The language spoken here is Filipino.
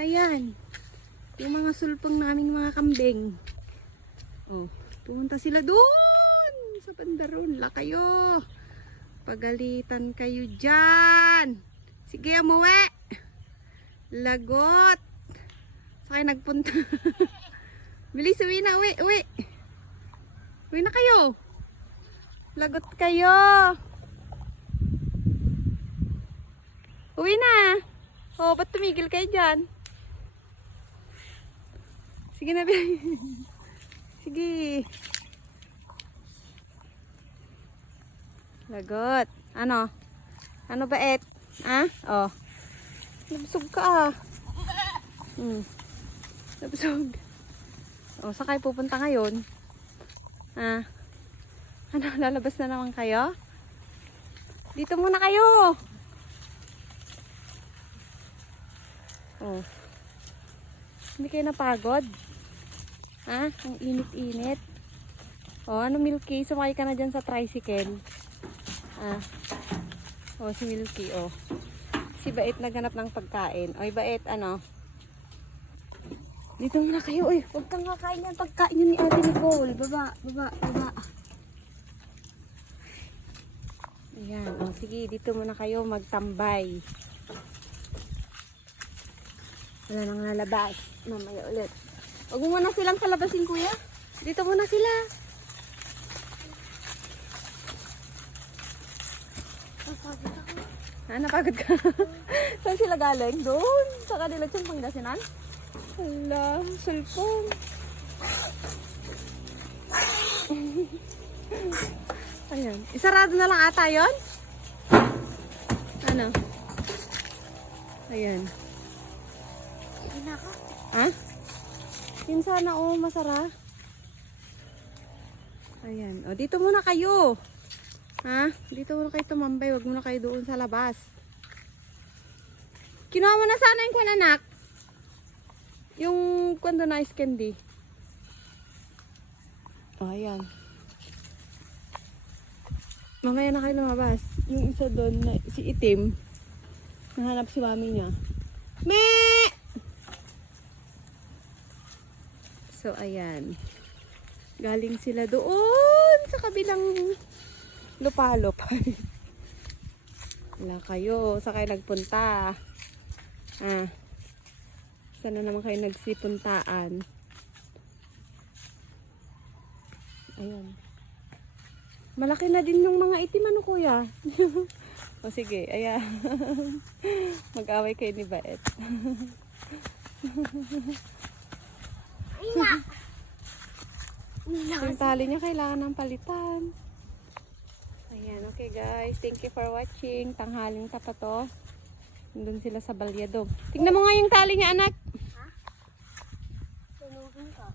Ayan. Yung mga sulpong naming mga kambing. Oh, pumunta sila doon sa bandaron. La kayo. Pagalitan kayo dyan. Sige, umuwi. Lagot. Sakay nagpunta. Bilis, uwi na, uwi, uwi. Uwi na kayo. Lagot kayo. Uwi na. Oh, ba't tumigil kayo dyan? Sige na, sige. Lagot. Ano? Ano ba, Et? Ha? Oh. Nabusog ka, ah. Nabusog. Oh, saan kayo pupunta ngayon? Ha? Ano, lalabas na naman kayo? Dito muna kayo. Oh. Hindi kayo napagod? Ha? Ang init-init. Oh, ano Milky? Sumakay ka na dyan sa tricycle. Ah. Oh, si Milky, oh. Si Bait naghanap ng pagkain. Oy, Bait, ano? Dito muna kayo, oy. Huwag kang kakain yan. Pagkain yun ni Ate Nicole. Baba, baba, baba. Ayan, oh, sige. Dito muna kayo magtambay. Wala nang lalabas. Mamaya ulit. Huwag mo muna silang kalabasin, kuya. Dito muna sila. Napagod ka. Saan sila galing? Doon. Sa kanila dyan, Pangasinan? Hala, cellphone. Ayan. Isarado na lang ata yun? Ano? Ayan. Ha? Yun sana, oh, masara. Ayan. O, dito muna kayo. Ha? Dito muna kayo tumambay. Huwag muna kayo doon sa labas. Kinuha mo na sana yung kwan, anak. Yung kwan doon na ice candy. O, ayan. Mamaya na kayo lumabas. Yung isa doon, si Itim. Nahanap si mami niya. Me! So, ayan. Galing sila doon sa kabilang lupa-lupay. Wala kayo. Saan kayo nagpunta? Ah. Saan na naman kayo nagsipuntaan? Ayan. Malaki na din yung mga itim. Ano, kuya? O, sige. Ayan. Mag-away kayo ni Baet. Yung tali niya kailangan ng palitan. Ayan, okay guys. Thank you for watching. Tanghaling tapat to. Nandun sila sa balyadong. Tingnan mo nga yung tali niya, anak. Ha? Tulungan ka.